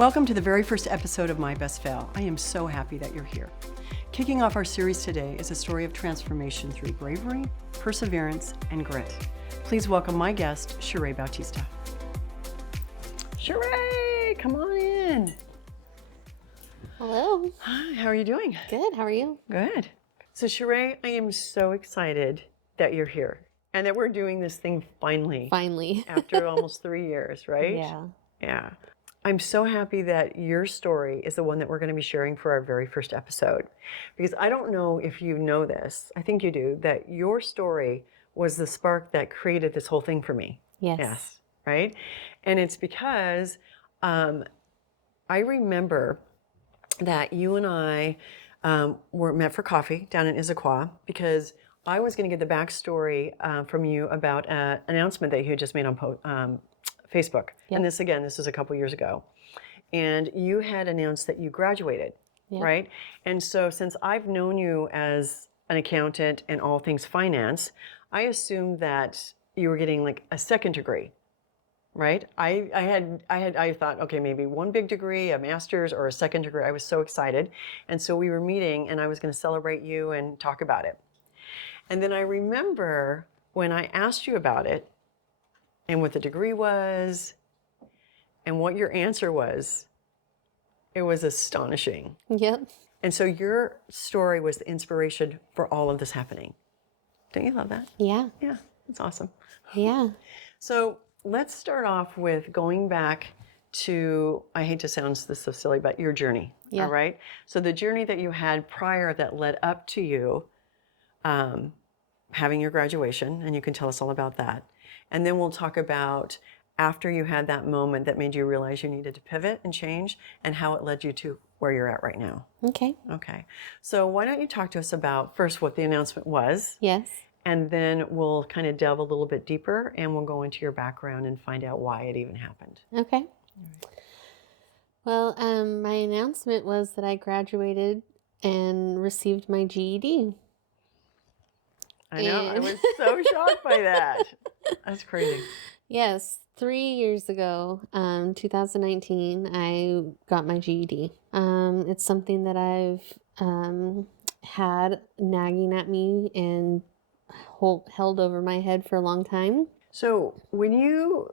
Welcome to the very first episode of My Best Fail. I am so happy that you're here. Kicking off our series today is a story of transformation through bravery, perseverance, and grit. Please welcome my guest, Chere Bautista. Chere, come on in. Hello. Hi, how are you doing? Good. How are you? Good. So Chere, I am so excited that you're here and that we're doing this thing finally. After almost 3 years, right? Yeah. Yeah. I'm so happy that your story is the one that we're going to be sharing for our very first episode. Because I don't know if you know this, I think you do, that your story was the spark that created this whole thing for me. Yes. Right? And it's because I remember that you and I were met for coffee down in Issaquah because I was going to get the backstory from you about an announcement that you had just made on Facebook. Yep. And this was a couple years ago. And you had announced that you graduated, yep. Right? And so since I've known you as an accountant and all things finance, I assumed that you were getting like a second degree, right? I thought, okay, maybe one big degree, a master's or a second degree. I was so excited. And so we were meeting and I was going to celebrate you and talk about it. And then I remember when I asked you about it, and what the degree was, and what your answer was, it was astonishing. Yep. And so your story was the inspiration for all of this happening. Don't you love that? Yeah. Yeah, that's awesome. Yeah. So let's start off with going back to, I hate to sound this so silly, but your journey, all right? So the journey that you had prior that led up to you having your graduation, and you can tell us all about that. And then we'll talk about after you had that moment that made you realize you needed to pivot and change and how it led you to where you're at right now. Okay. Okay. So why don't you talk to us about first what the announcement was? Yes. And then we'll kind of delve a little bit deeper and we'll go into your background and find out why it even happened. Okay. Well, my announcement was that I graduated and received my GED. I know. I was so shocked by that. That's crazy. Yes. 3 years ago, 2019, I got my GED. It's something that I've had nagging at me and held over my head for a long time. So when you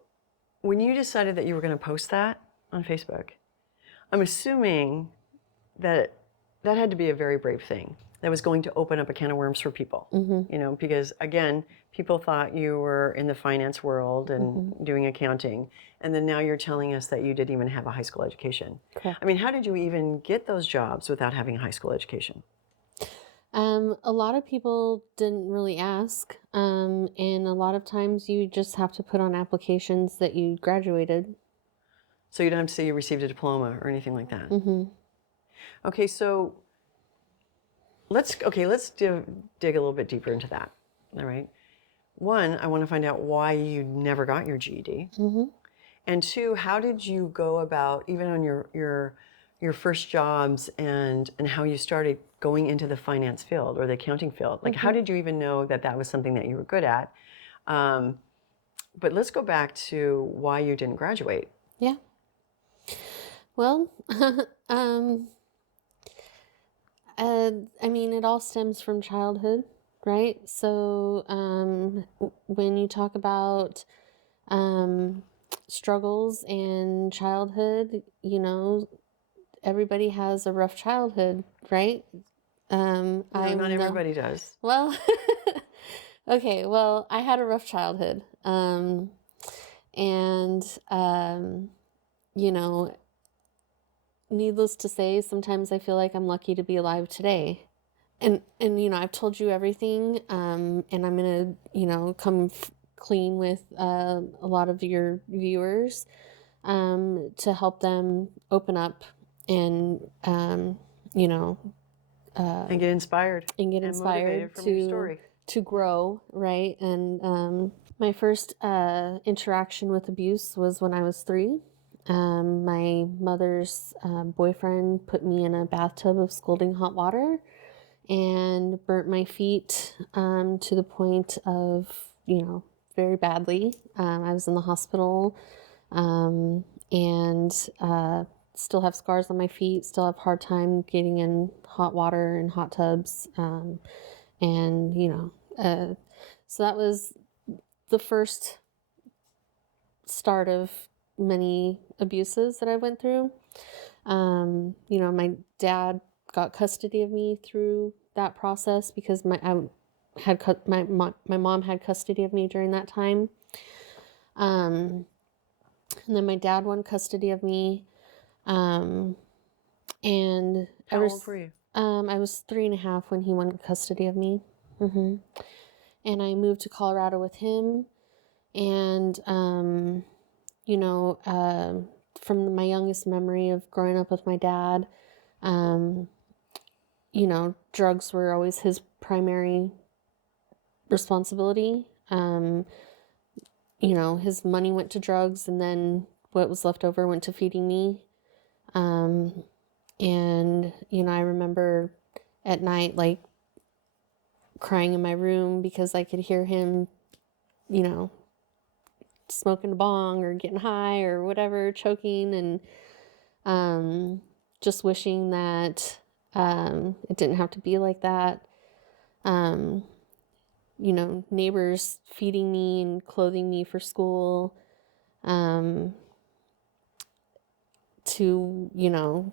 decided that you were going to post that on Facebook, I'm assuming that had to be a very brave thing. That was going to open up a can of worms for people, you know, because again, people thought you were in the finance world and doing accounting. And then now you're telling us that you didn't even have a high school education. Correct. I mean, how did you even get those jobs without having a high school education? A lot of people didn't really ask. And a lot of times you just have to put on applications that you graduated. So you don't have to say you received a diploma or anything like that. Okay, so let's dig a little bit deeper into that. All right. One, I want to find out why you never got your GED. And two, how did you go about even on your first jobs and how you started going into the finance field or the accounting field? Like, how did you even know that that was something that you were good at? But let's go back to why you didn't graduate. Yeah. Well, I mean, it all stems from childhood, right? So when you talk about struggles in childhood, you know, everybody has a rough childhood, right? No, not everybody does. Well, okay, well, I had a rough childhood. You know, needless to say, sometimes I feel like I'm lucky to be alive today. And you know, I've told you everything, and I'm going to, you know, come clean with a lot of your viewers to help them open up and, you know, and get inspired. Motivated from your story. To grow, right? And my first interaction with abuse was when I was 3. My mother's boyfriend put me in a bathtub of scalding hot water and burnt my feet to the point of, you know, very badly. I was in the hospital and still have scars on my feet, still have hard time getting in hot water and hot tubs. And, so that was the first start of many abuses that I went through. My dad got custody of me through that process because my mom had custody of me during that time. And then my dad won custody of me. And How old were you? I was 3.5 when he won custody of me. And I moved to Colorado with him. And, from my youngest memory of growing up with my dad, drugs were always his primary responsibility. His money went to drugs, and then what was left over went to feeding me. I remember at night, like, crying in my room because I could hear him, smoking a bong or getting high or whatever, choking, and just wishing that it didn't have to be like that. Neighbors feeding me and clothing me for school, to,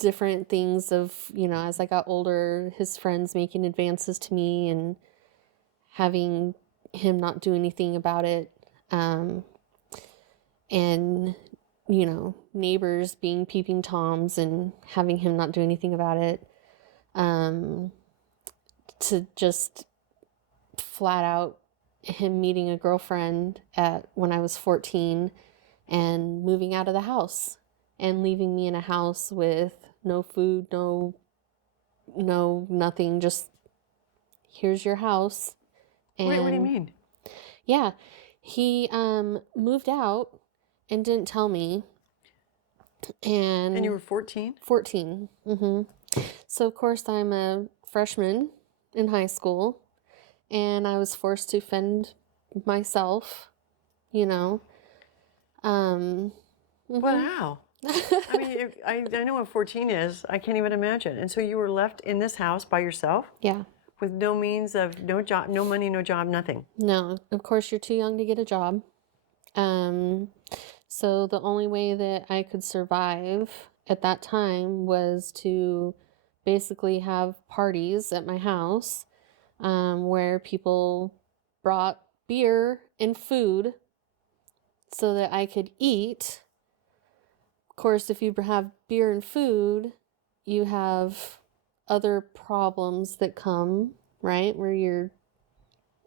different things of, as I got older, his friends making advances to me and having him not do anything about it. And, neighbors being peeping Toms and having him not do anything about it. To just flat out him meeting a girlfriend when I was 14 and moving out of the house and leaving me in a house with no food, no nothing, just here's your house. And What do you mean? Yeah, he moved out and didn't tell me. And you were 14? 14. So of course I'm a freshman in high school, and I was forced to fend myself, But how? I mean, I know what 14 is. I can't even imagine. And so you were left in this house by yourself? Yeah. With no means of, no job, no money, no job, nothing. No, of course you're too young to get a job. So the only way that I could survive at that time was to basically have parties at my house, where people brought beer and food so that I could eat. Of course, if you have beer and food, you have other problems that come, right? Where you're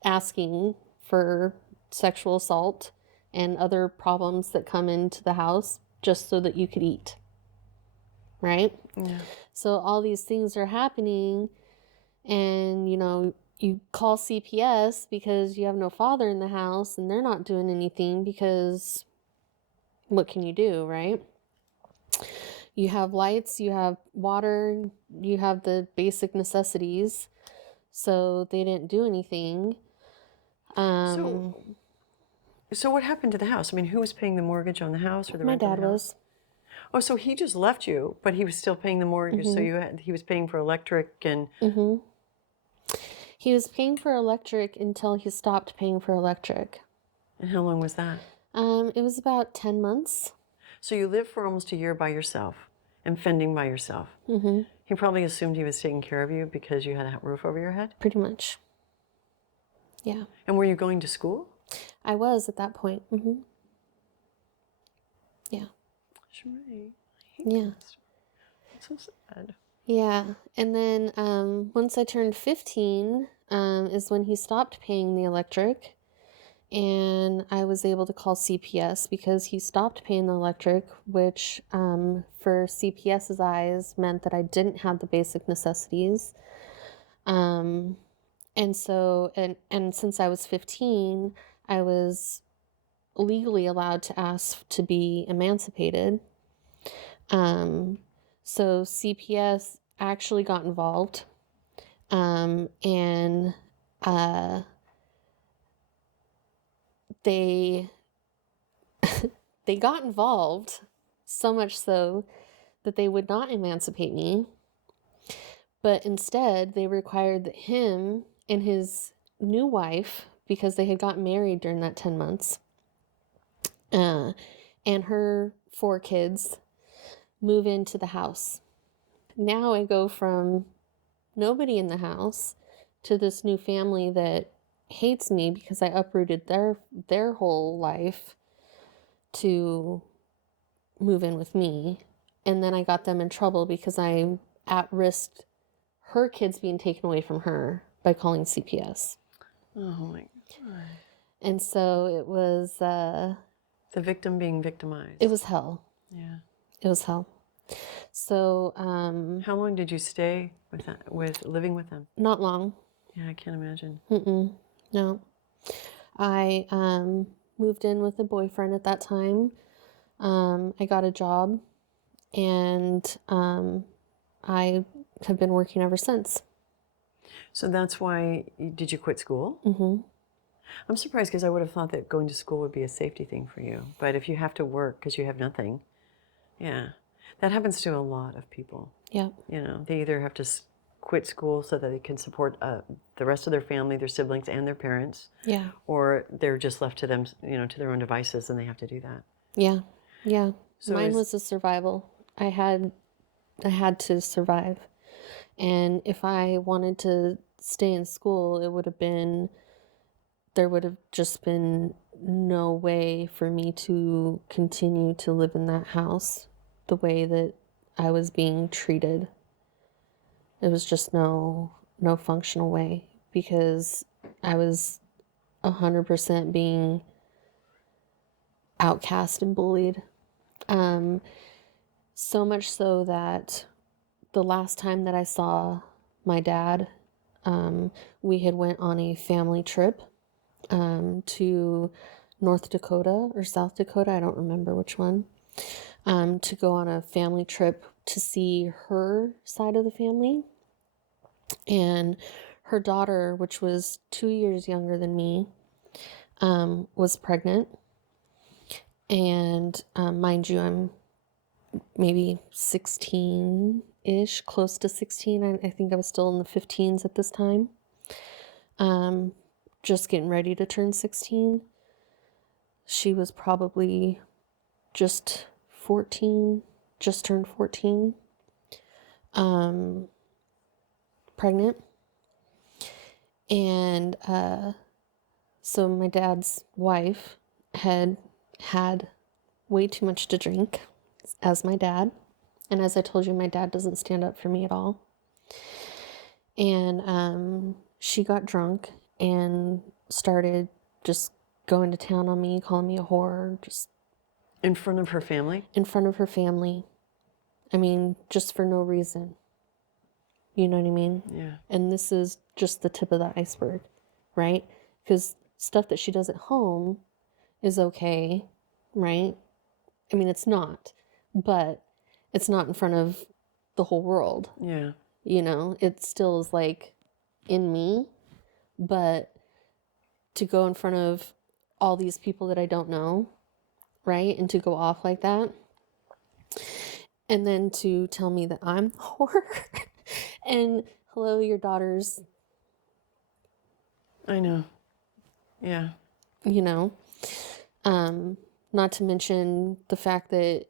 asking for sexual assault and other problems that come into the house just so that you could eat, right? Yeah. So all these things are happening, and you call CPS because you have no father in the house and they're not doing anything because what can you do, right? You have lights, you have water, you have the basic necessities, so they didn't do anything. So what happened to the house? I mean, who was paying the mortgage on the house or the My rent on dad the house? was. Oh, so he just left you, but he was still paying the mortgage. So he was paying for electric and. He was paying for electric until he stopped paying for electric. And how long was that? It was about 10 months. So you lived for almost a year by yourself and fending by yourself. He probably assumed he was taking care of you because you had a roof over your head. Pretty much. Yeah. And were you going to school? I was at that point. Yeah. Sure. Yeah. That's so sad. Yeah. And then once I turned 15 is when he stopped paying the electric, and I was able to call CPS because he stopped paying the electric, which for CPS's eyes meant that I didn't have the basic necessities. And so, and since I was 15, I was legally allowed to ask to be emancipated. So CPS actually got involved, and they they got involved So much so that they would not emancipate me, but instead they required that him and his new wife, because they had gotten married during that 10 months, and her 4 kids, move into the house. Now I go from nobody in the house to this new family that hates me because I uprooted their whole life to move in with me. And then I got them in trouble because I at risk her kids being taken away from her by calling CPS. Oh my God. And so it was The victim being victimized. it was hell. Yeah. It was hell. So How long did you stay with living with them? not long. Yeah, I can't imagine. No. I moved in with a boyfriend at that time. I got a job, and I have been working ever since. So that's why, did you quit school? Mm-hmm. I'm surprised because I would have thought that going to school would be a safety thing for you. But if you have to work because you have nothing, yeah, that happens to a lot of people. Yeah. You know, they either have to quit school so that they can support the rest of their family, their siblings, and their parents, Yeah. or they're just left to them, to their own devices, and they have to do that. Yeah. Yeah. So Mine was a survival. I had to survive. And if I wanted to stay in school, there would have just been no way for me to continue to live in that house the way that I was being treated. It was just no functional way, because I was 100% being outcast and bullied. So much so that the last time that I saw my dad, we had went on a family trip to North Dakota or South Dakota, I don't remember which one, to go on a family trip to see her side of the family. And her daughter, which was 2 years younger than me, was pregnant. And mind you, I'm maybe 16-ish, close to 16. I think I was still in the 15s at this time. Just getting ready to turn 16. She was probably just 14, just turned 14, pregnant. And so my dad's wife had way too much to drink, as my dad. And as I told you, my dad doesn't stand up for me at all. And she got drunk and started just going to town on me, calling me a whore, just in front of her family? in front of her family. I mean, just for no reason. You know what I mean? Yeah. And this is just the tip of the iceberg, right? Because stuff that she does at home is okay, right? I mean, it's not, but it's not in front of the whole world. Yeah. It still is like in me, but to go in front of all these people that I don't know, right? And to go off like that. And then to tell me that I'm a whore. And hello, your daughter's, I know. Yeah. Not to mention the fact that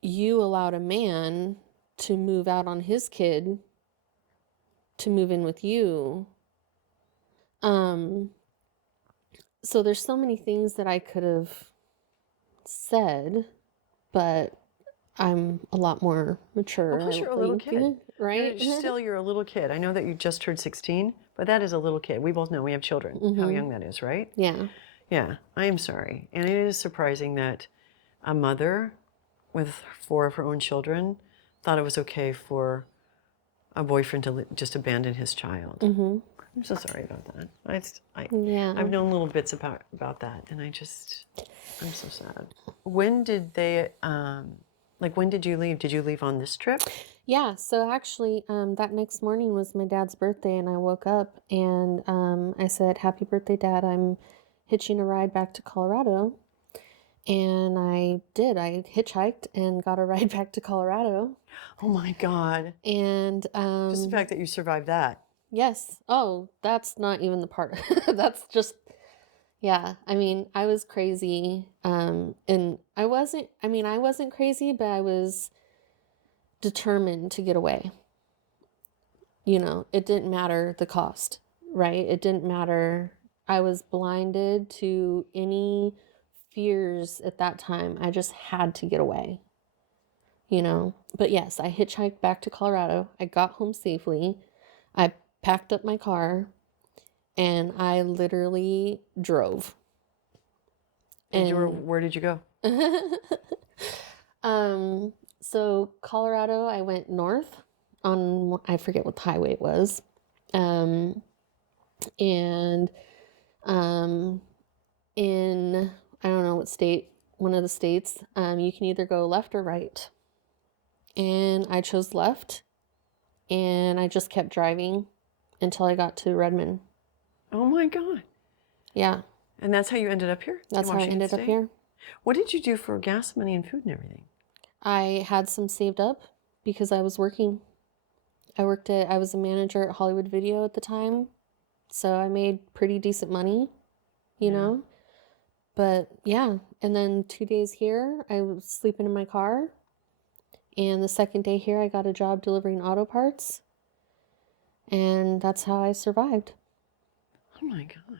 you allowed a man to move out on his kid to move in with you. So there's so many things that I could have said, but I'm a lot more mature. Well, plus you're a little kid. Right? You're a little kid. I know that you just turned 16, but that is a little kid. We both know we have children, how young that is, right? Yeah. Yeah, I am sorry. And it is surprising that a mother with 4 of her own children thought it was okay for a boyfriend to just abandon his child. I'm so sorry about that. Yeah. I've known little bits about that, and I'm so sad. When did they, when did you leave? Did you leave on this trip? Yeah, so actually, that next morning was my dad's birthday, and I woke up and I said, "Happy birthday, Dad. I'm hitching a ride back to Colorado." And I did. I hitchhiked and got a ride back to Colorado. Oh my God. And Just the fact that you survived that. yes. Oh, that's not even the part. That's just, yeah. I mean, I was crazy. And I wasn't crazy, but I was determined to get away. You know, it didn't matter the cost, right? It didn't matter. I was blinded to any fears at that time. I just had to get away, you know? But yes, I hitchhiked back to Colorado. I got home safely. I packed up my car and I literally drove. And Where did you go? so Colorado, I went north on, I forget what the highway it was. Um, and in, I don't know what state, one of the states, you can either go left or right. And I chose left, and I just kept driving until I got to Redmond. Oh my God. Yeah, And that's how you ended up here? that's in how I Washington ended up State? here. What did you do for gas money and food and everything? I had some saved up because I was working. I was a manager at Hollywood Video at the time, so I made pretty decent money, you know? But yeah, and then 2 days here, I was sleeping in my car. And the second day here, I got a job delivering auto parts. And that's how I survived. Oh my God.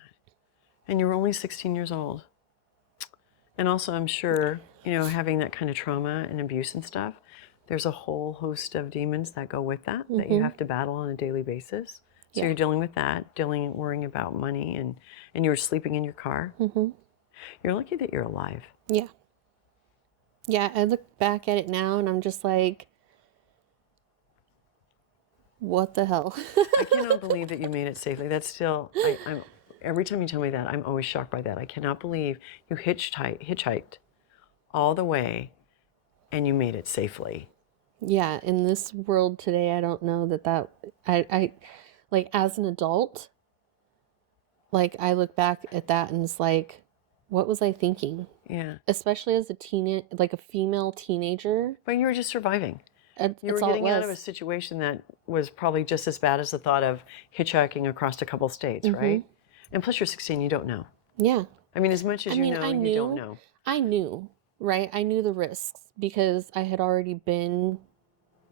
And you were only 16 years old. And also, I'm sure, having that kind of trauma and abuse and stuff, there's a whole host of demons that go with that you have to battle on a daily basis. So Yeah. you're dealing with that, worrying about money, and you were sleeping in your car. You're lucky that you're alive. Yeah. Yeah, I look back at it now and I'm just like, what the hell? I cannot believe that you made it safely. That's still, I'm every time you tell me that, I'm always shocked by that. I cannot believe you hitchhiked all the way and you made it safely. Yeah, in this world today, I don't know I like as an adult, like I look back at that and it's like, what was I thinking? Yeah. Especially as like a female teenager. But you were just surviving. You were It's all it getting out of a was. situation that was probably just as bad as the thought of hitchhiking across a couple states, right? And plus, you're 16, you don't know. Yeah. I mean, as much as I you mean, know, you don't know. I knew, right? I knew the risks because I had already been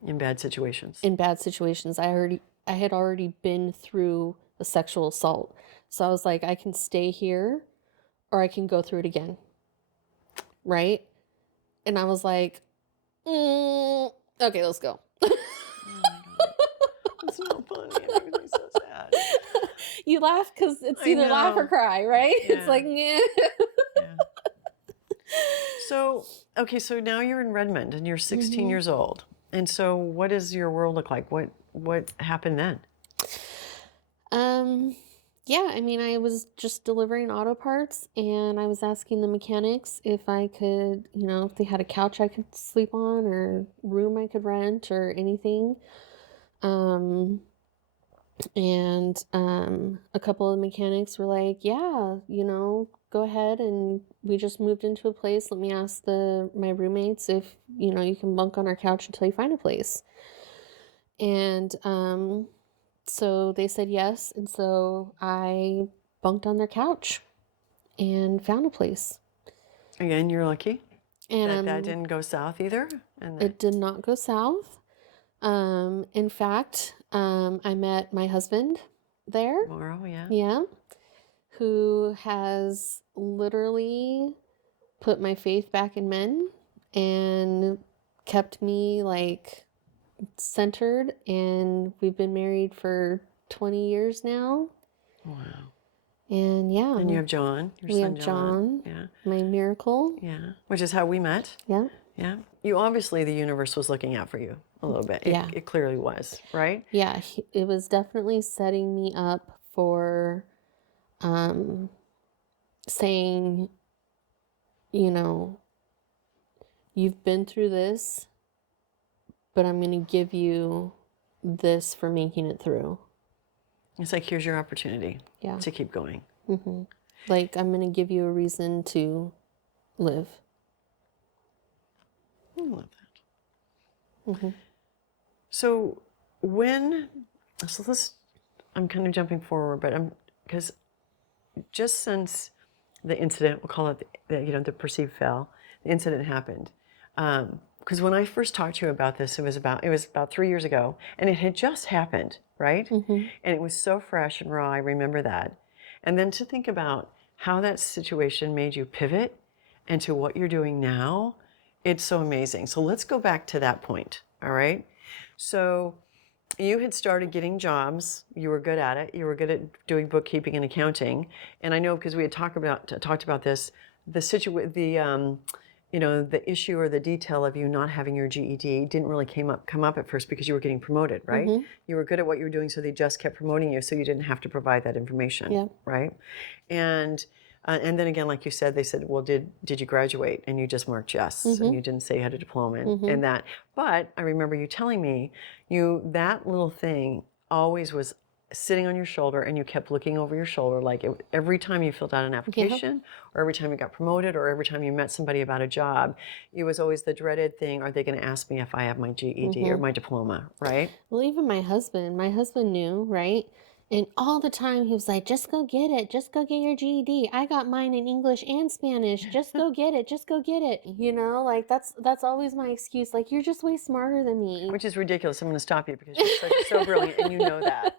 In bad situations. in bad situations. I had already been through a sexual assault. So I was like, I can stay here or I can go through it again. Right? And I was like, okay, let's go. Oh my God. It's not funny. It makes me so sad. You laugh because it's I either laugh or know. cry, right? It's Yeah. like, yeah. Yeah. So, okay, so now you're in Redmond and you're 16 years old. And so what does your world look like? What happened then? Yeah, I mean, I was just delivering auto parts and I was asking the mechanics if I could, if they had a couch I could sleep on or room I could rent or anything. And a couple of mechanics were like, yeah, go ahead. And we just moved into a place. Let me ask my roommates if, you can bunk on our couch until you find a place. And so they said yes. And so I bunked on their couch and found a place. Again, you're lucky And that didn't go south either. And it did not go south. In fact, I met my husband there. Morrow, yeah. Yeah. Who has literally put my faith back in men and kept me like centered. And we've been married for 20 years now. Wow. And yeah. And you have John, your we son have John. Yeah. My miracle. Yeah. Which is how we met. Yeah. Yeah. You obviously, the universe was looking out for you a little bit. Yeah. It clearly was, right? Yeah. It was definitely setting me up for saying, you've been through this, but I'm going to give you this for making it through. It's like, here's your opportunity Yeah. to keep going. Like, I'm going to give you a reason to live. love that. Mm-hmm. So I'm kind of jumping forward, but because just since the incident, we'll call it the perceived fail, the incident happened. Because when I first talked to you about this, it was about 3 years ago, and it had just happened, right? Mm-hmm. And it was so fresh and raw. I remember that. And then to think about how that situation made you pivot into what you're doing now, it's so amazing. So let's go back to that point, all right? So you had started getting jobs. You were good at it. You were good at doing bookkeeping and accounting. And I know because we had talked about this, the issue or the detail of you not having your GED didn't really come up at first because you were getting promoted, right? Mm-hmm. You were good at what you were doing, so they just kept promoting you, so you didn't have to provide that information, Yeah. right? And then again, like you said, they said, well, did you graduate? And you just marked yes, and Mm-hmm. you didn't say you had a diploma Mm-hmm. and that. But I remember you telling me that little thing always was sitting on your shoulder, and you kept looking over your shoulder, like every time you filled out an application, or every time you got promoted, or every time you met somebody about a job, it was always the dreaded thing: are they going to ask me if I have my GED or my diploma, right? Well, even my husband knew, right? And all the time he was like, just go get it. Just go get your GED. I got mine in English and Spanish. Just go get it. Just go get it. You know, like that's always my excuse. Like, you're just way smarter than me. Which is ridiculous. I'm going to stop you because you're so brilliant, and you know that.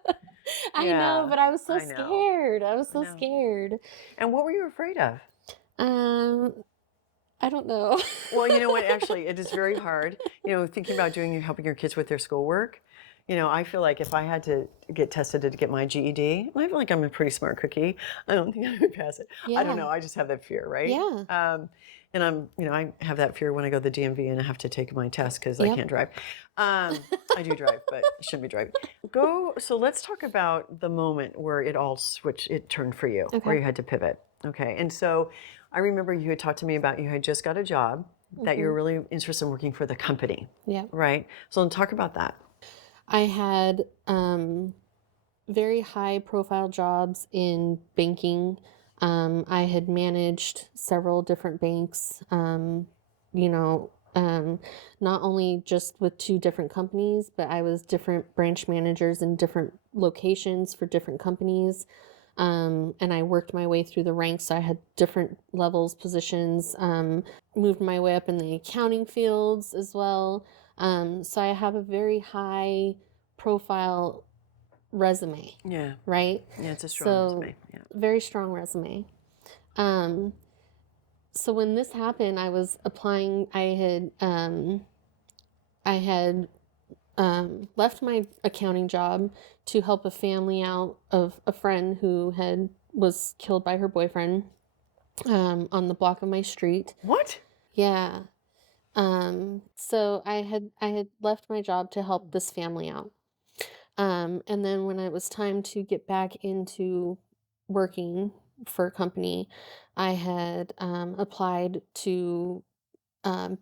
I know, but I was so I know. scared. I was so know. scared. And what were you afraid of? I don't know. Well, you know what? Actually, it is very hard. Thinking about helping your kids with their schoolwork. I feel like if I had to get tested to get my GED, I feel like I'm a pretty smart cookie. I don't think I would pass it. I don't know. I just have that fear, right? Yeah. And I have that fear when I go to the DMV and I have to take my test because I can't drive. I do drive, but I shouldn't be driving. So let's talk about the moment where it all switched, it turned for you, where you had to pivot. Okay. And so I remember you had talked to me about you had just got a job, that you were really interested in working for the company. Yeah. Right. So let's talk about that. I had very high profile jobs in banking. I had managed several different banks, not only just with two different companies, but I was different branch managers in different locations for different companies. And I worked my way through the ranks. So I had different levels, positions, moved my way up in the accounting fields as well. So I have a very high profile resume. Yeah. Right? Yeah, it's a strong resume. Yeah. Very strong resume. So when this happened, I was applying. I had left my accounting job to help a family out of a friend who was killed by her boyfriend on the block of my street. What? Yeah. So I had left my job to help this family out. And then when it was time to get back into working for a company, I had applied to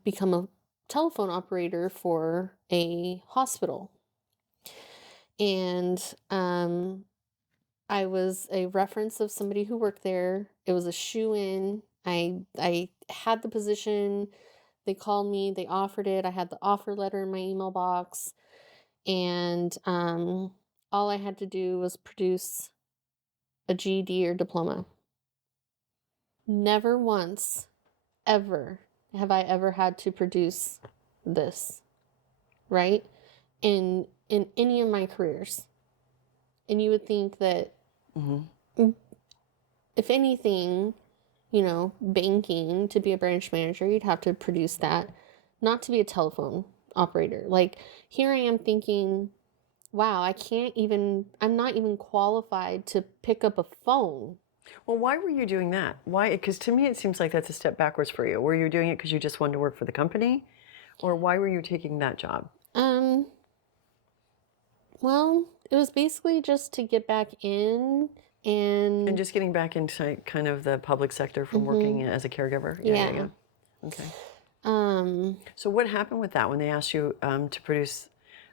become a telephone operator for a hospital. And I was a reference of somebody who worked there. It was a shoe-in. I had the position. They called me. They offered it. I had the offer letter in my email box. And all I had to do was produce a GED or diploma. Never once, ever, have I ever had to produce this, right? In any of my careers. And you would think that if anything, banking, to be a branch manager, you'd have to produce that, not to be a telephone operator. Like, here I am thinking, wow, I'm not even qualified to pick up a phone. Well, why were you doing that? Why? Because to me, it seems like that's a step backwards for you. Were you doing it because you just wanted to work for the company? Or why were you taking that job? Well, it was basically just to get back in and just getting back into kind of the public sector from working as a caregiver? Yeah. Okay. So what happened with that when they asked you to produce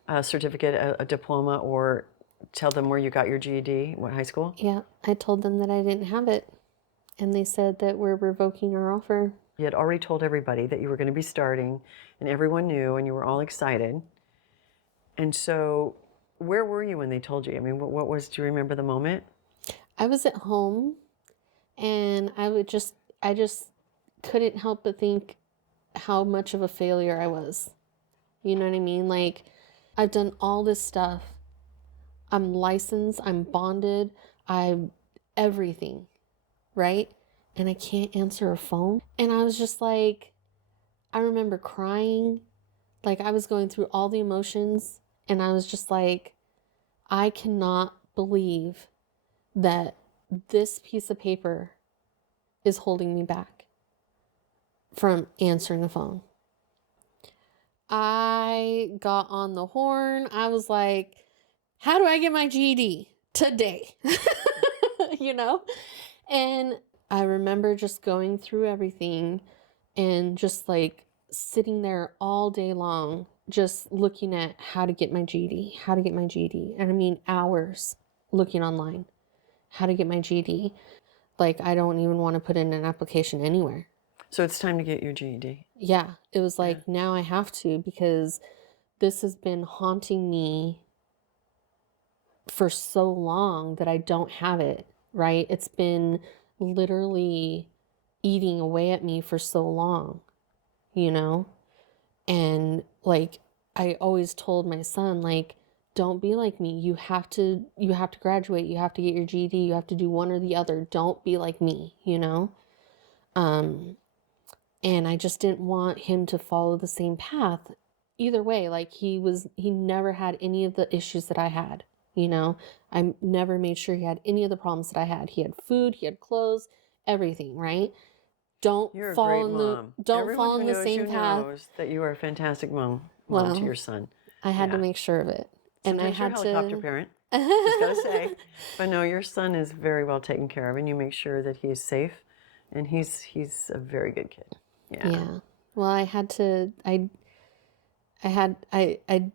a certificate, a diploma, or tell them where you got your GED, what high school? Yeah, I told them that I didn't have it. And they said that we're revoking our offer. You had already told everybody that you were going to be starting, and everyone knew, and you were all excited. And so, where were you when they told you? I mean, what was, do you remember the moment? I was at home and I just couldn't help but think how much of a failure I was. You know what I mean? Like, I've done all this stuff. I'm licensed, I'm bonded, I'm everything, right? And I can't answer a phone. And I was just like, I remember crying. Like, I was going through all the emotions. And I was just like, I cannot believe that this piece of paper is holding me back from answering a phone. I got on the horn. I was like, how do I get my GED today? You know? And I remember just going through everything and just like sitting there all day long, just looking at how to get my GED, how to get my GED. And I mean, hours looking online, how to get my GED. Like, I don't even want to put in an application anywhere. So it's time to get your GED. Yeah, it was like, now I have to, because this has been haunting me for so long that I don't have it, right? It's been literally eating away at me for so long, you know? And like, I always told my son, like, don't be like me. You have to graduate. You have to get your GED. You have to do one or the other. Don't be like me, you know? And I just didn't want him to follow the same path. Either way, like, he never had any of the issues that I had, you know? I never made sure he had any of the problems that I had. He had food, he had clothes, everything, right? Don't You're a fall great in mom. don't Everyone fall who in the knows same you path. knows that you are a fantastic mom to Well, your son. I had to Yeah. make sure of it. And I Sometimes you're a had helicopter to parent, just gotta say. But no, your son is very well taken care of, and you make sure that he's safe, and he's a very good kid. Yeah. Yeah. Well, I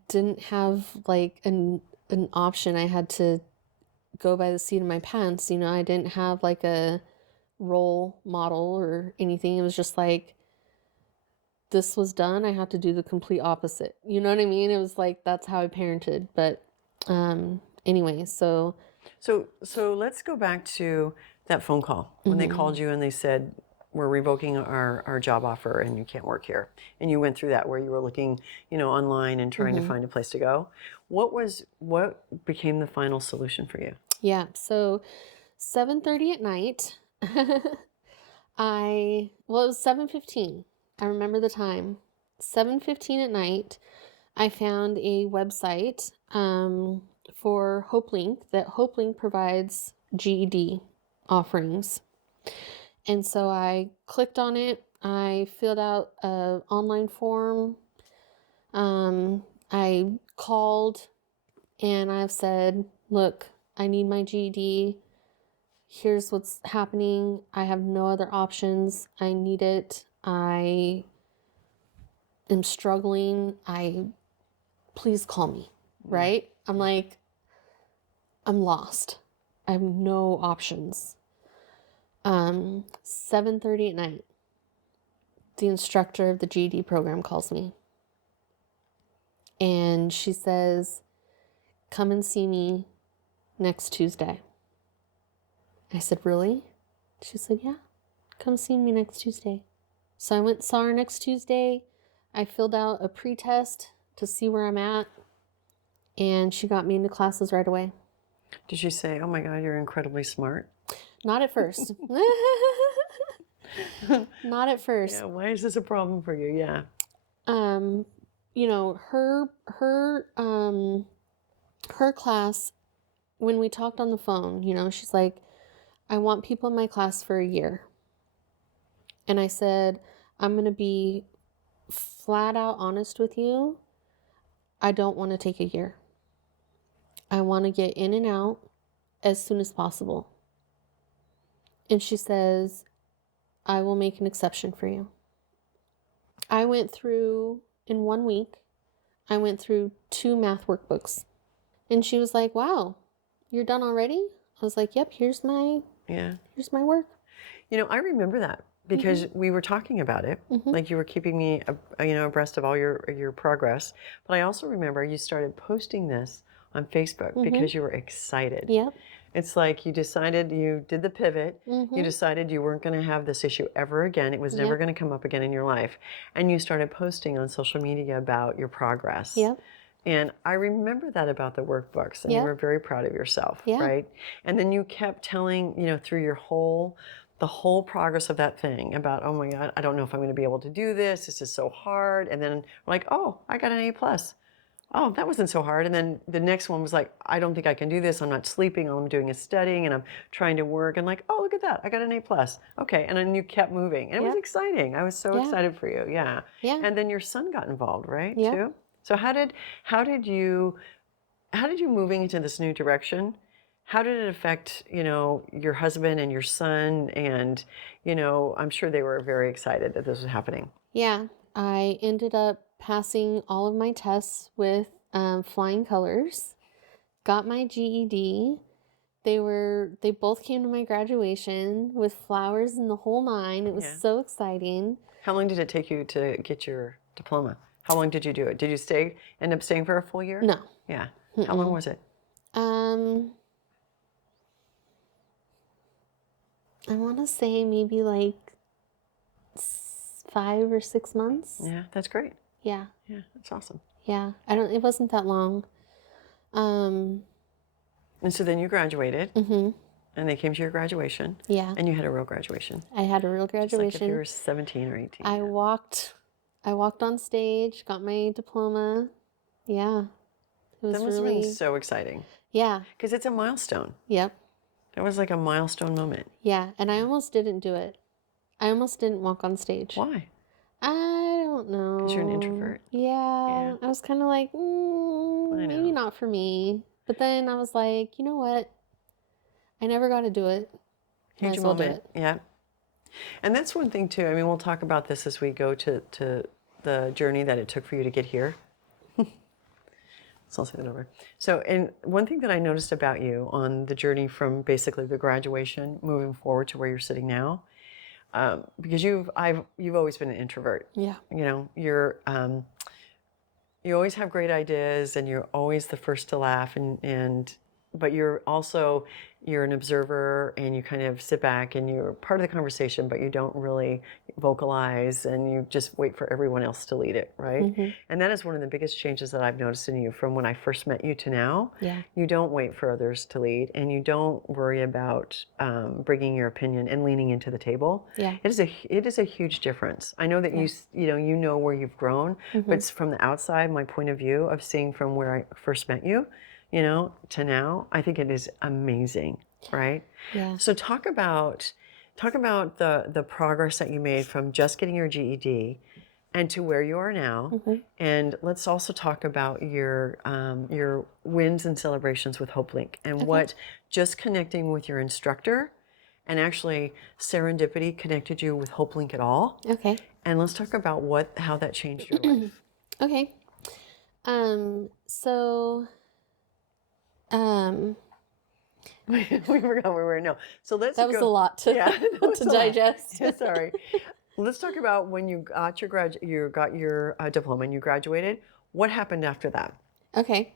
didn't have like an option. I had to go by the seat of my pants, you know. I didn't have like a role model or anything. It was just like, this was done, I had to do the complete opposite. You know what I mean? It was like, that's how I parented. But anyway, so So let's go back to that phone call when they called you and they said, we're revoking our job offer and you can't work here. And you went through that where you were looking, online and trying to find a place to go. What became the final solution for you? yeah, so 7:30 at night, it was 7:15. I remember the time. 7:15 at night, I found a website for HopeLink, that HopeLink provides GED offerings. And so I clicked on it. I filled out an online form. I called and I've said, look, I need my GED. Here's what's happening. I have no other options. I need it. I am struggling. Please call me, right? I'm like, I'm lost. I have no options. 7:30 at night, the instructor of the GED program calls me. And she says, come and see me next Tuesday. I said, really? She said, yeah, come see me next Tuesday. So I went and saw her next Tuesday. I filled out a pre-test to see where I'm at. And she got me into classes right away. Did she say, oh my God, you're incredibly smart? Not at first. Not at first. Yeah, why is this a problem for you? Yeah. Her class, when we talked on the phone, she's like, I want people in my class for a year. And I said, I'm going to be flat out honest with you. I don't want to take a year. I want to get in and out as soon as possible. And she says, I will make an exception for you. I went through, in 1 week, I went through 2 math workbooks. And she was like, wow, you're done already? I was like, yep, here's my work. I remember that. because we were talking about it, like you were keeping me, abreast of all your progress. But I also remember you started posting this on Facebook because you were excited. Yep. It's like you decided you did the pivot. You Mhm. decided you weren't going to have this issue ever again. It was never Yep. going to come up again in your life. And you started posting on social media about your progress. Yep. And I remember that about the workbooks, and you Yep. were very proud of yourself, Yeah. right? And then you kept telling, through the whole progress of that thing about, oh my God, I don't know if I'm going to be able to do this. This is so hard. And then like, oh, I got an A plus. Oh, that wasn't so hard. And then the next one was like, I don't think I can do this. I'm not sleeping. All I'm doing is studying, and I'm trying to work. And like, oh, look at that. I got an A plus. Okay. And then you kept moving. And it was Yep. exciting. I was so Yeah. excited for you. Yeah. Yeah. And then your son got involved, right? Yep. Too. So how did you moving into this new direction? How did it affect, your husband and your son? And, I'm sure they were very excited that this was happening. Yeah. I ended up passing all of my tests with flying colors. Got my GED. They both came to my graduation with flowers and the whole nine. It was Yeah. so exciting. How long did it take you to get your diploma? How long did you do it? Did you end up staying for a full year? No. Yeah. How long was it? Um, I want to say maybe like 5 or 6 months. Yeah, that's great. Yeah. Yeah, that's awesome. Yeah. It wasn't that long. Um, And so then you graduated, mhm. and they came to your graduation, Yeah. and you had a real graduation. I had a real Just like if graduation. you were 17 or 18. I walked on stage, got my diploma. Yeah. It That was must have been really, so exciting yeah. because it's a milestone. Yep. That was like a milestone moment. Yeah. And I almost didn't do it. I almost didn't walk on stage. Why? I don't know. Because you're an introvert. Yeah. I was kind of like, I maybe know. not for me. But then I was like, you know what? I never got to do it. Might Huge as well do moment. it. Yeah. And that's one thing too. I mean, we'll talk about this as we go to the journey that it took for you to get here. So I'll say that over. So, and one thing that I noticed about you on the journey from basically the graduation moving forward to where you're sitting now, because you've always been an introvert. Yeah. You always have great ideas, and you're always the first to laugh, but you're an observer, and you kind of sit back and you're part of the conversation, but you don't really vocalize, and you just wait for everyone else to lead it, right? And that is one of the biggest changes that I've noticed in you from when I first met you to now. Yeah. You don't wait for others to lead, and you don't worry about bringing your opinion and leaning into the table. Yeah. It is a huge difference. I know that you know where you've grown, but it's from the outside, my point of view of seeing from where I first met you, to now. I think it is amazing, right? Yeah. So talk about the progress that you made from just getting your GED and to where you are now. And let's also talk about your wins and celebrations with HopeLink and what just connecting with your instructor and actually serendipity connected you with HopeLink at all. Okay. And let's talk about how that changed your life. Okay. So, We forgot where we were. No. So let's that was a lot to, that was to a lot. digest. Yeah, sorry. Let's talk about when you got your diploma and you graduated. What happened after that? Okay.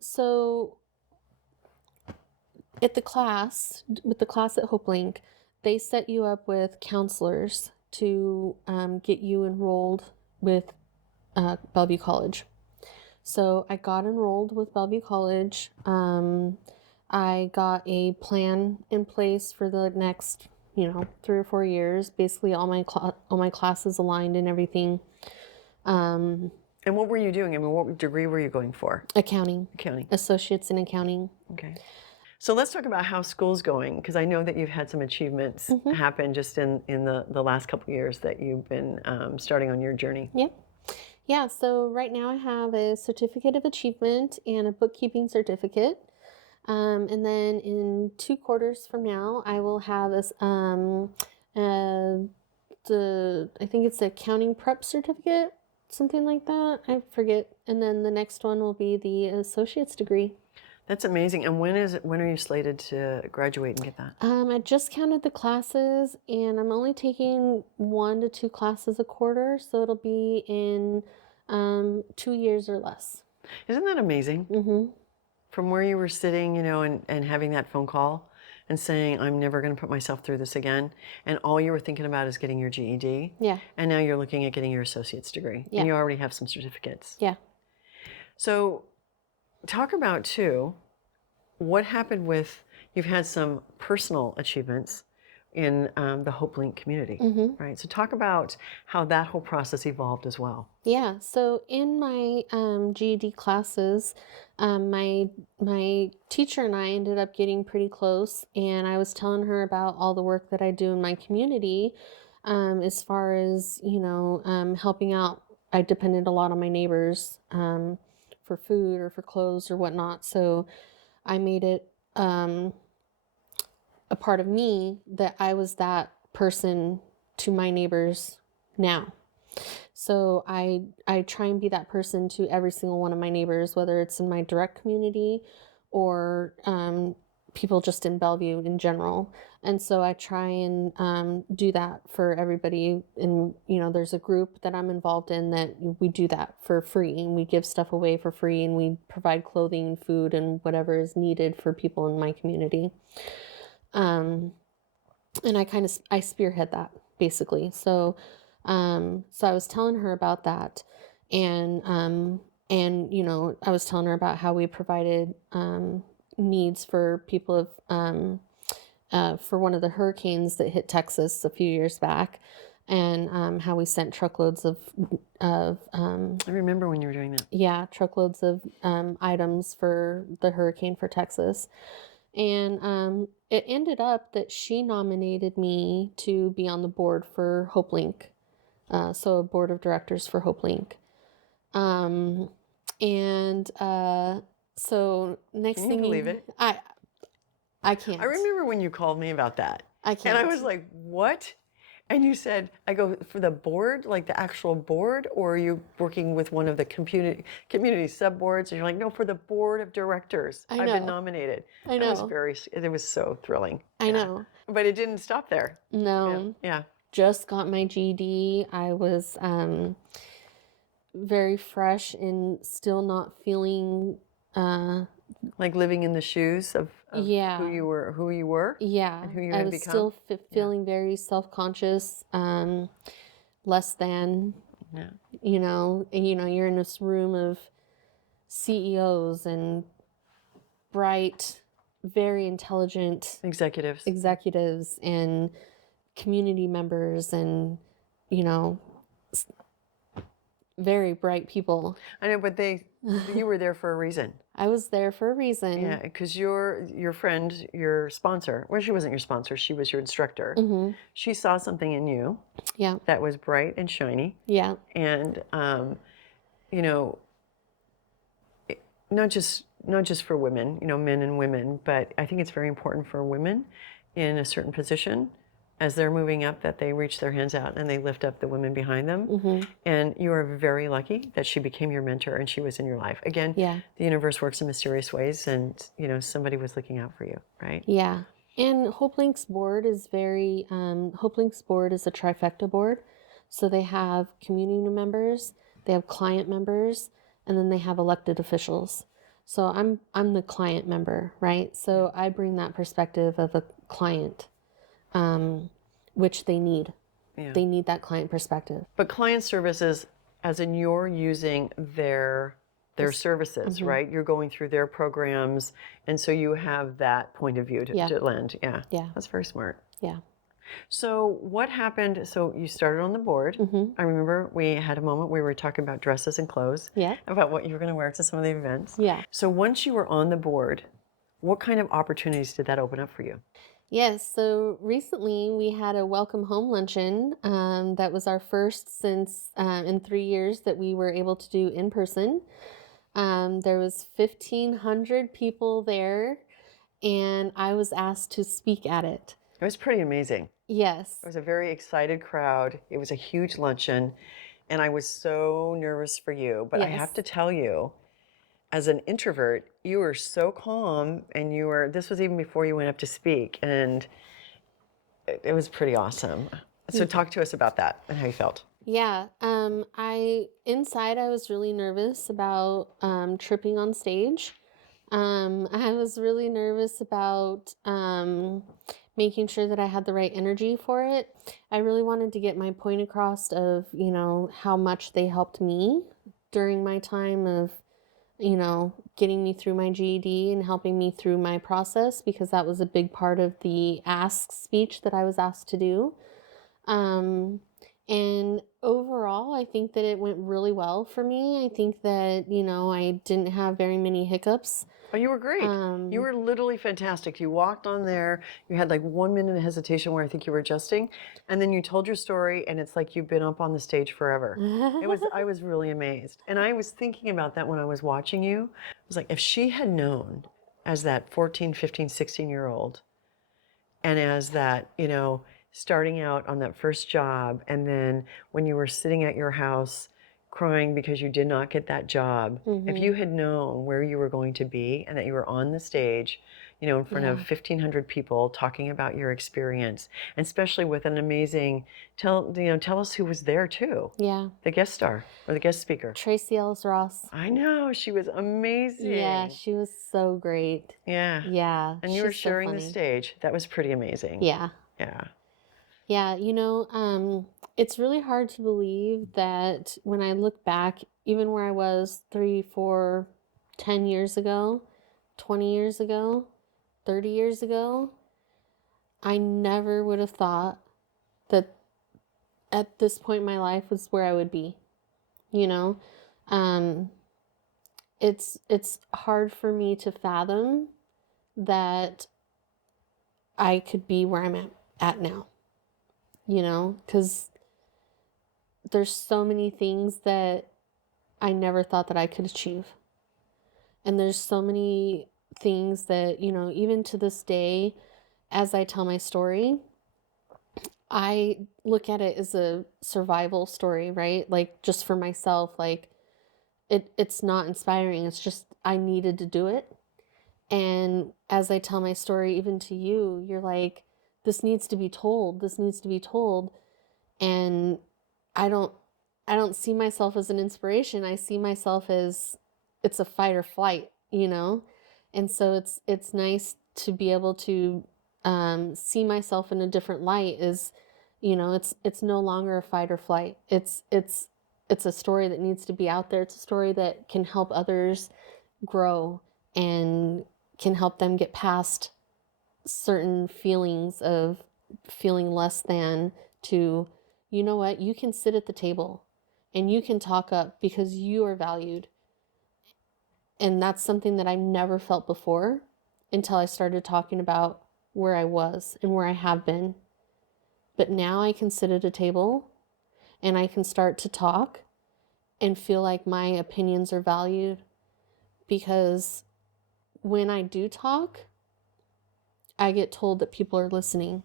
So with the class at HopeLink, they set you up with counselors to get you enrolled with Bellevue College. So I got enrolled with Bellevue College. I got a plan in place for the next, 3 or 4 years. Basically, all my classes aligned and everything. And what were you doing? I mean, what degree were you going for? Accounting. Accounting. Associates in accounting. Okay. So let's talk about how school's going, because I know that you've had some achievements happen just in the last couple of years that you've been starting on your journey. Yep. Yeah, so right now I have a certificate of achievement and a bookkeeping certificate. And then in 2 quarters from now, I will have I think it's the accounting prep certificate, something like that. I forget. And then the next one will be the associate's degree. That's amazing. And when are you slated to graduate and get that? I just counted the classes, and I'm only taking 1 to 2 classes a quarter, so it'll be in 2 years or less. Isn't that amazing? Mm-hmm. From where you were sitting, and having that phone call and saying, I'm never going to put myself through this again. And all you were thinking about is getting your GED. Yeah. And now you're looking at getting your associate's degree. Yeah. And you already have some certificates. Yeah. So talk about, too, what happened with, you've had some personal achievements in the HopeLink community, right? So talk about how that whole process evolved as well. Yeah. So in my GED classes, my teacher and I ended up getting pretty close, and I was telling her about all the work that I do in my community, as far as helping out. I depended a lot on my neighbors for food or for clothes or whatnot. So I made it a part of me that I was that person to my neighbors now. So I try and be that person to every single one of my neighbors, whether it's in my direct community or people just in Bellevue in general. And so I try and do that for everybody. And there's a group that I'm involved in that we do that for free, and we give stuff away for free, and we provide clothing and food and whatever is needed for people in my community. And I spearhead that basically. So I was telling her about that, and I was telling her about how we provided needs for people for one of the hurricanes that hit Texas a few years back, and how we sent truckloads of I remember when you were doing that. truckloads of items for the hurricane for Texas. And it ended up that she nominated me to be on the board for HopeLink, so a board of directors for HopeLink. And so next Can you thing believe it? I can't. I remember when you called me about that. I And I can't. was like, what? And you said, I go, for the board, like the actual board, or are you working with one of the community sub-boards? And you're like, no, for the board of directors. I I've been know. nominated. I It was know. it was so thrilling. I Yeah. know. But it didn't stop there. No. Yeah. Just got my GED. I was very fresh and still not feeling Like living in the shoes of Yeah. who you were Yeah, and who you I had was become. still feeling very self-conscious, less than, Yeah. and you're in this room of CEOs and bright, very intelligent Executives. executives and community members and, you know, s- very bright people. I know, but you were there for a reason. I was there for a reason. Yeah, because your friend, your sponsor, well, she wasn't your sponsor, she was your instructor. Mm-hmm. She saw something in you Yeah. that was bright and shiny, Yeah. and you know, not just for women, men and women, but I think it's very important for women in a certain position as they're moving up that they reach their hands out and they lift up the women behind them. Mm-hmm. And you are very lucky that she became your mentor and she was in your life. Again, Yeah. the universe works in mysterious ways, and somebody was looking out for you, right? Yeah. And HopeLink's board is HopeLink's board is a trifecta board. So they have community members, they have client members, and then they have elected officials. So I'm the client member, right? So I bring that perspective of a client, which they need. Yeah. They need that client perspective. But client services, as in you're using their services, right? You're going through their programs, and so you have that point of view Yeah. to lend. Yeah. Yeah. That's very smart. Yeah. So what happened? So you started on the board. Mm-hmm. I remember we had a moment where we were talking about dresses and clothes, Yeah. about what you were going to wear to some of the events. Yeah. So once you were on the board, what kind of opportunities did that open up for you? Yes, so recently we had a welcome home luncheon. That was our first since in 3 years that we were able to do in person. There was 1,500 people there, and I was asked to speak at it. It was pretty amazing. Yes. It was a very excited crowd. It was a huge luncheon, and I was so nervous for you. But I have Yes. to tell you, as an introvert, you were so calm, and this was even before you went up to speak, and it was pretty awesome. So talk to us about that and how you felt. Yeah. I was really nervous about tripping on stage. I was really nervous about making sure that I had the right energy for it. I really wanted to get my point across of, how much they helped me during my time of, getting me through my GED and helping me through my process, because that was a big part of the ask speech that I was asked to do. And overall, I think that it went really well for me. I think that, I didn't have very many hiccups. Oh, you were great. You were literally fantastic. You walked on there. You had like 1 minute of hesitation where I think you were adjusting, and then you told your story, and it's like you've been up on the stage forever. I was really amazed. And I was thinking about that when I was watching you. I was like, if she had known as that 14, 15, 16-year-old, and as that, starting out on that first job, and then when you were sitting at your house crying because you did not get that job, if you had known where you were going to be and that you were on the stage, in front of 1,500 people talking about your experience, and especially with an amazing, tell us who was there too. Yeah. The guest star or the guest speaker. Tracy Ellis Ross. I know, she was amazing. Yeah, she was so great. Yeah. Yeah. And you were she's so sharing the funny. stage. That was pretty amazing. Yeah. Yeah. Yeah, it's really hard to believe that when I look back, even where I was 3, 4, 10 years ago, 20 years ago, 30 years ago, I never would have thought that at this point in my life was where I would be. You know, um, it's hard for me to fathom that I could be where I'm at now. Because there's so many things that I never thought that I could achieve. And there's so many things that, even to this day, as I tell my story, I look at it as a survival story, right? Like just for myself, like it's not inspiring. It's just I needed to do it. And as I tell my story, even to you, you're like, this needs to be told. This needs to be told. And I don't I don't see myself as an inspiration. I see myself as it's a fight or flight. And so it's nice to be able to see myself in a different light. It's no longer a fight or flight. It's a story that needs to be out there. It's a story that can help others grow and can help them get past certain feelings of feeling less than, to, you know what, you can sit at the table and you can talk up because you are valued. And that's something that I never felt before until I started talking about where I was and where I have been. But now I can sit at a table and I can start to talk and feel like my opinions are valued, because when I do talk, I get told that people are listening.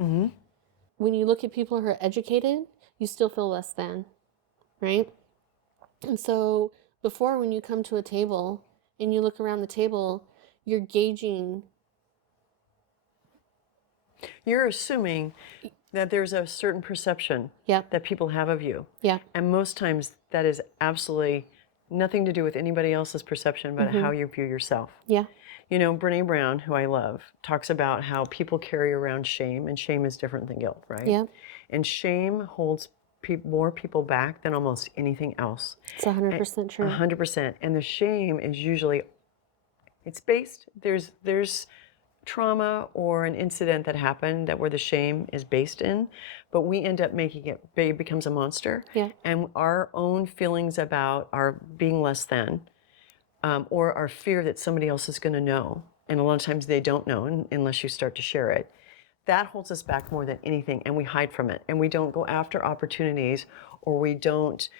Mm-hmm. When you look at people who are educated, you still feel less than, right? And so before, when you come to a table and you look around the table, you're gauging. You're assuming that there's a certain perception Yep. that people have of you. Yeah. And most times that is absolutely nothing to do with anybody else's perception, but how you view yourself. Yeah. Brene Brown, who I love, talks about how people carry around shame, and shame is different than guilt, right? Yeah. And shame holds more people back than almost anything else. It's 100% true. 100%. And the shame is usually, it's based, there's trauma or an incident that happened that where the shame is based in, but we end up making it becomes a monster. Yeah. And our own feelings about our being less than, or our fear that somebody else is going to know, and a lot of times they don't know unless you start to share it, that holds us back more than anything, and we hide from it, and we don't go after opportunities, or we don't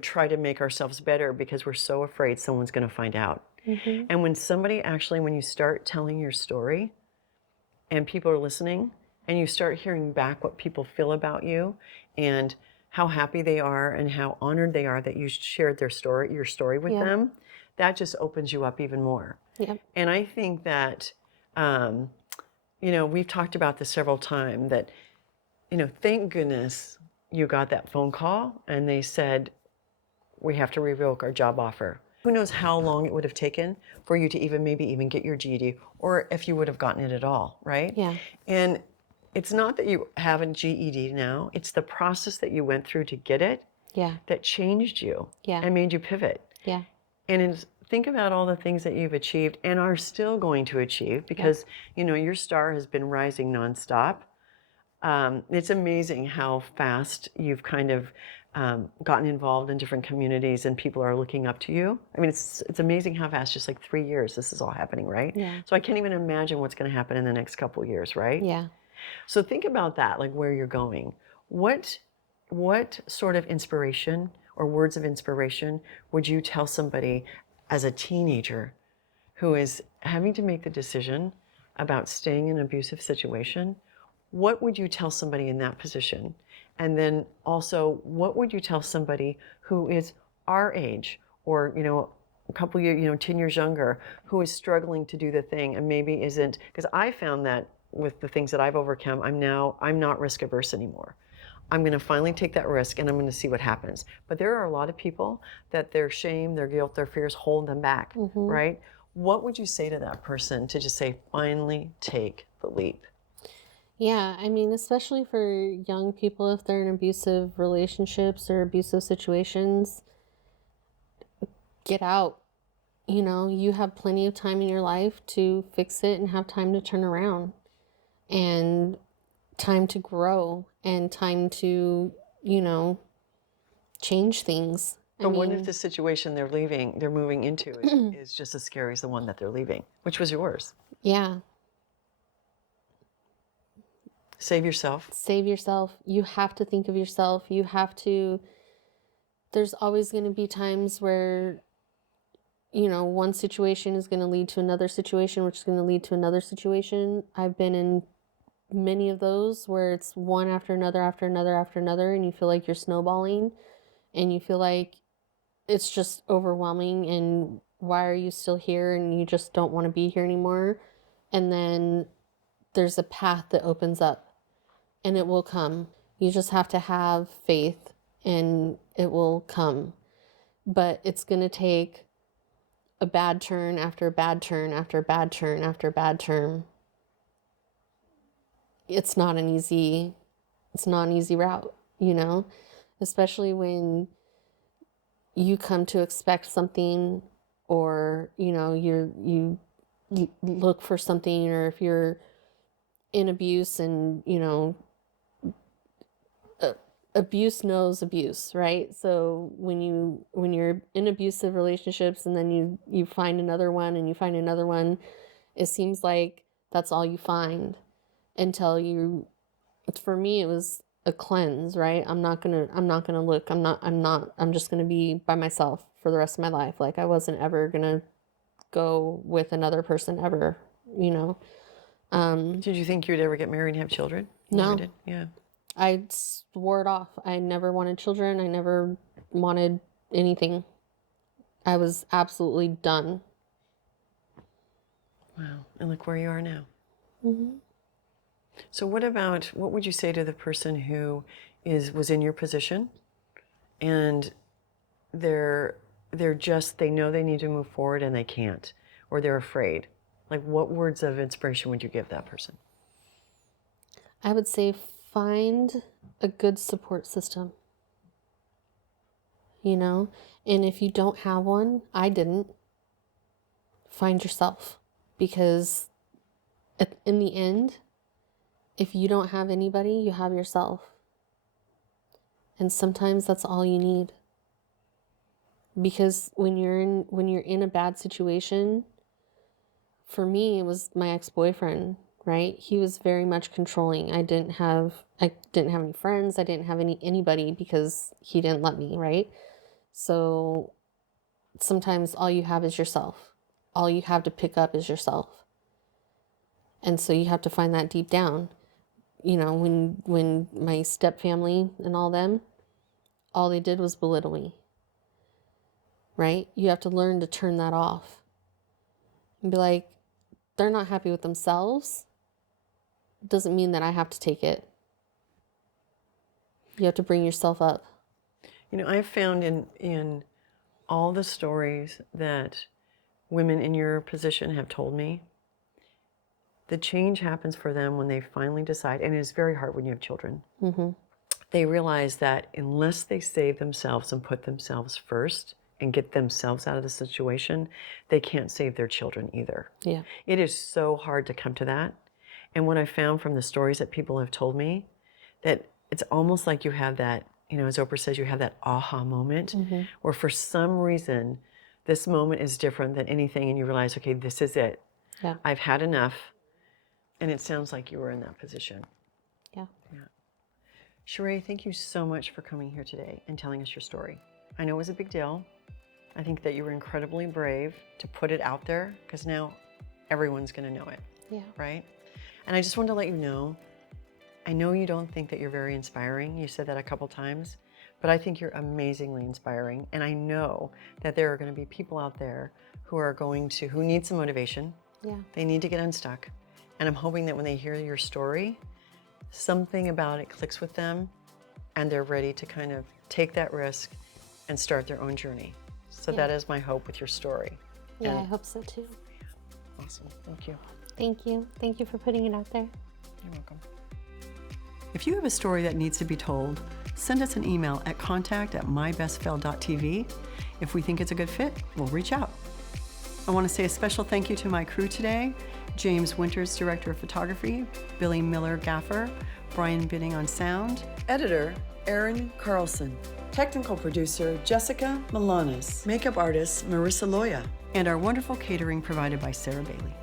try to make ourselves better because we're so afraid someone's going to find out. And when you start telling your story and people are listening, and you start hearing back what people feel about you and how happy they are and how honored they are that you shared your story with Yeah. them, that just opens you up even more. Yep. And I think that, um, we've talked about this several times that, thank goodness you got that phone call and they said, we have to revoke our job offer. Who knows how long it would have taken for you to maybe even get your GED, or if you would have gotten it at all, right? Yeah. And it's not that you have a GED now, it's the process that you went through to get it Yeah. that changed you Yeah. and made you pivot. Yeah. And think about all the things that you've achieved and are still going to achieve because, your star has been rising nonstop. It's amazing how fast you've kind of gotten involved in different communities and people are looking up to you. I mean, it's amazing how fast, just like 3 years, this is all happening, right? Yeah. So I can't even imagine what's going to happen in the next couple of years, right? Yeah. So think about that, like where you're going. What sort of inspiration or words of inspiration would you tell somebody as a teenager who is having to make the decision about staying in an abusive situation? What would you tell somebody in that position? And then also, what would you tell somebody who is our age or, a couple years, 10 years younger, who is struggling to do the thing and maybe isn't, because I found that with the things that I've overcome, I'm not risk averse anymore. I'm going to finally take that risk and I'm going to see what happens. But there are a lot of people that their shame, their guilt, their fears hold them back, right? What would you say to that person to just say, finally take the leap? Yeah, I mean, especially for young people, if they're in abusive relationships or abusive situations, get out. You have plenty of time in your life to fix it and have time to turn around and time to grow and time to, change things. But what if the situation they're moving into is just as scary as the one that they're leaving, which was yours? Yeah, Save yourself. save yourself. You have to think of yourself. There's always going to be times where, one situation is going to lead to another situation, which is going to lead to another situation. I've been in many of those where it's one after another, after another, after another, and you feel like you're snowballing and you feel like it's just overwhelming and why are you still here and you just don't want to be here anymore. And then there's a path that opens up and it will come. You just have to have faith and it will come. But it's going to take a bad turn after a bad turn after a bad turn after a bad turn. It's not an easy route, especially when you come to expect something or, you look for something, or if you're in abuse and, abuse knows abuse, right? So when you're in abusive relationships and then you find another one and you find another one, it seems like that's all you find until for me it was a cleanse, right? I'm not gonna look. I'm just gonna be by myself for the rest of my life. Like I wasn't ever gonna go with another person ever, you know. Did you think you'd ever get married and have children? You No. never did? Yeah. I swore it off. I never wanted children. I never wanted anything. I was absolutely done. Wow. And look where you are now. Mm-hmm. So what would you say to the person who was in your position and they're they know they need to move forward and they can't, or they're afraid? Like what words of inspiration would you give that person? I would say find a good support system, and if you don't have one, I didn't, find yourself, because in the end, if you don't have anybody, you have yourself. And sometimes that's all you need. Because when you're in a bad situation, for me it was my ex-boyfriend, right? He was very much controlling. I didn't have any friends, I didn't have anybody because he didn't let me, right? So sometimes all you have is yourself. All you have to pick up is yourself. And so you have to find that deep down. When my step family and all them, all they did was belittle me. Right? You have to learn to turn that off and be like, they're not happy with themselves. Doesn't mean that I have to take it. You have to bring yourself up. You know, I've found in all the stories that women in your position have told me, the change happens for them when they finally decide, and it's very hard when you have children. Mm-hmm. They realize that unless they save themselves and put themselves first and get themselves out of the situation, they can't save their children either. Yeah. It is so hard to come to that. And what I found from the stories that people have told me, that it's almost like you have that, you know, as Oprah says, you have that aha moment where for some reason this moment is different than anything, and you realize, okay, this is it. Yeah. I've had enough. And it sounds like you were in that position. Yeah. Yeah. Chere, thank you so much for coming here today and telling us your story. I know it was a big deal. I think that you were incredibly brave to put it out there, because now everyone's going to know it. Yeah. Right? And I just wanted to let you know, I know you don't think that you're very inspiring. You said that a couple times, but I think you're amazingly inspiring. And I know that there are going to be people out there who need some motivation. Yeah. They need to get unstuck. And I'm hoping that when they hear your story, something about it clicks with them and they're ready to kind of take that risk and start their own journey. So that is my hope with your story. Yeah, I hope so too. Awesome. Thank you. Thank you. Thank you for putting it out there. You're welcome. If you have a story that needs to be told, send us an email at contact@mybestfell.tv. If we think it's a good fit, we'll reach out. I want to say a special thank you to my crew today: James Winters, Director of Photography; Billy Miller, Gaffer; Brian Bidding on sound; editor, Aaron Carlson; technical producer, Jessica Milanes; makeup artist, Marissa Loya; and our wonderful catering provided by Sarah Bailey.